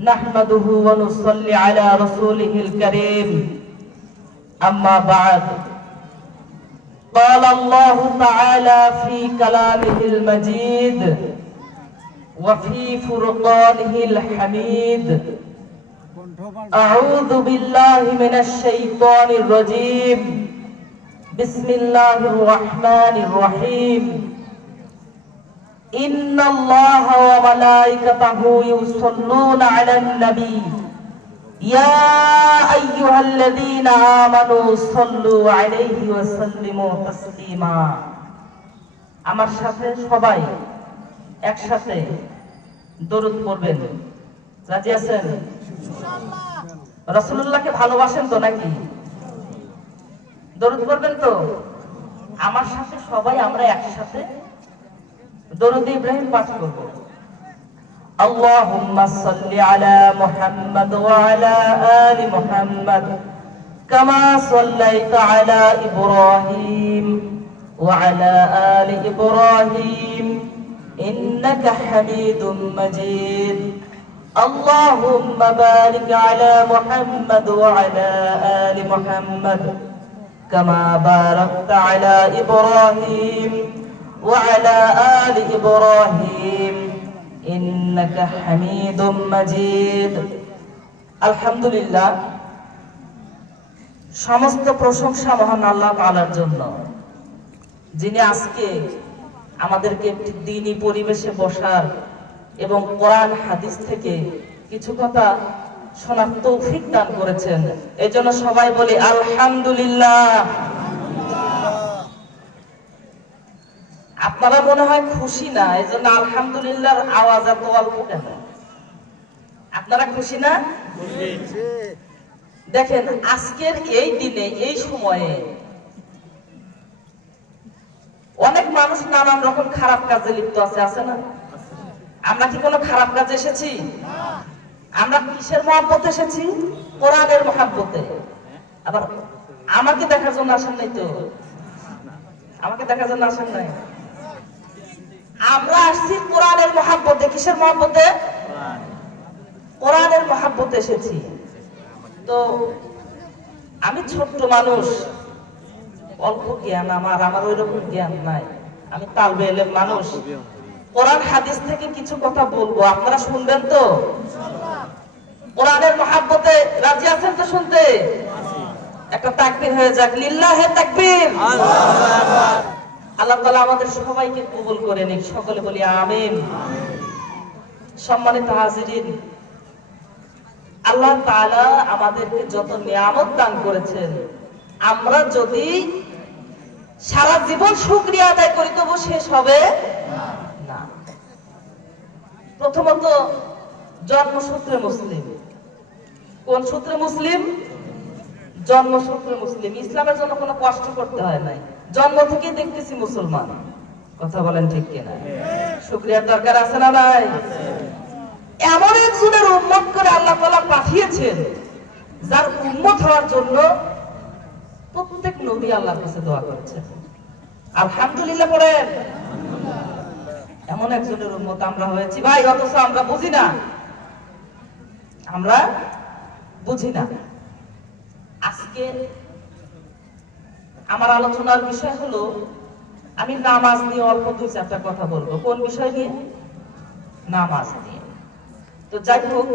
نحمده ونصلي على رسوله الكريم. أما بعد. قال الله تعالى في كلامه المجيد وفي فرقانه الحميد. أعوذ بالله من الشيطان الرجيم. بسم الله الرحمن الرحيم. إن الله وملائكته يصلون على النبي يا أيها الذين آمنوا صلوا عليه وسلموا تسليما আমার সাথে সবাই একসাথে দরুদ পড়বেন রাজি আছেন রসুল্লাহকে ভালোবাসেন তো নাকি দরুদ পড়বেন তো আমার সাথে সবাই আমরা একসাথে দরুদ ইব্রাহিম পাঠ করব اللهم صل على محمد وعلى آل محمد كما صليت على إبراهيم وعلى آل إبراهيم إنك حميد مجيد اللهم بارك على محمد وعلى آل محمد كما باركت على إبراهيم وعلى آل إبراهيم إنك حميد مجيد الحمد لله সমস্ত প্রশংসা মহান আল্লাহ তাআলার জন্য যিনি আজকে আমাদেরকে একটি দিনী পরিবেশে বসার এবং কোরআন হাদিস থেকে কিছু কথা শোনার তৌফিক দান করেছেন এই জন্য সবাই বলি আলহামদুলিল্লাহ আপনারা মনে হয় খুশি না? এই জন্য আলহামদুলিল্লাহর আওয়াজ এত অল্প কেন? আপনারা খুশি না? দেখেন আজকের এই দিনে এই সময়ে অনেক মানুষ নানান রকম খারাপ কাজে লিপ্ত আছে আছে না? আমরা কি কোনো খারাপ কাজে এসেছি? আমরা কিসের মহাব্বত এসেছি? কোরআনের মহাব্বতে। আবার আমাকে দেখার জন্য আসেন নাই তো? আমাকে দেখার জন্য আসেন নাই? আমরা আসছি কোরআনের মহাব্বতে কিসের মহাব্বতে? কোরআনের মহাব্বতে এসেছি। তো আমি ছোট্ট মানুষ অল্প জ্ঞান আমার আমার ওই রকম জ্ঞান নাই। আমি তালবে এলেম মানুষ। কোরআন হাদিস থেকে কিছু কথা বলব আপনারা শুনবেন তো? কোরআনের মহাব্বতে রাজি আছেন তো শুনতে? একটা তাকবীর হয়ে যাক লিল্লাহে তাকবীর। আল্লাহ তাআলা আমাদের সবাইকে কবুল করে নিক। সকলে বলি আমিন। সম্মানিত হাজিরিন, আল্লাহ তাআলা আমাদেরকে যত নিয়ামত দান করেছেন, আমরা যদি সারা জীবন শুকরিয়া আদায় করি, তবু শেষ হবে না। প্রথমত, জন্মসূত্রে মুসলিম। কোন সূত্রে মুসলিম? জন্মসূত্রে মুসলিম। ইসলামের জন্য কোনো কষ্ট করতে হয় নাই। জন্ম থেকে দেখতেছি মুসলমান। কথা বলেন ঠিক কিনা? শুক্রিয়ার দরকার আছে না নাই? এমন একজনের উন্মত করে আল্লাহ তাআলা পাঠিয়েছেন যার উন্মত হওয়ার জন্য প্রত্যেক নবী আল্লাহর কাছে দোয়া করেছেন। আলহামদুলিল্লাহ পড়েন। এমন একজনের উন্মত আমরা হয়েছি। ভাই অথচ আমরা বুঝি না। আমরা বুঝি না। আজকে আমার আলোচনার বিষয় হলো, আমি নামাজ নিয়ে অল্প দুই চারটা কথা বলব। কোন বিষয় নিয়ে? নামাজ নিয়ে। তো যাই হোক,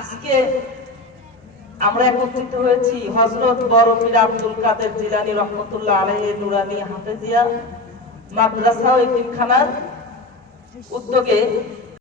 আজকে আমরা একত্রিত হয়েছি হজরত বড় পীর আব্দুল কাদের জিলানী রহমতুল্লাহ আলহ নুরানি হাফেজিয়া মাদ্রাসা ও এতিমখানার উদ্যোগে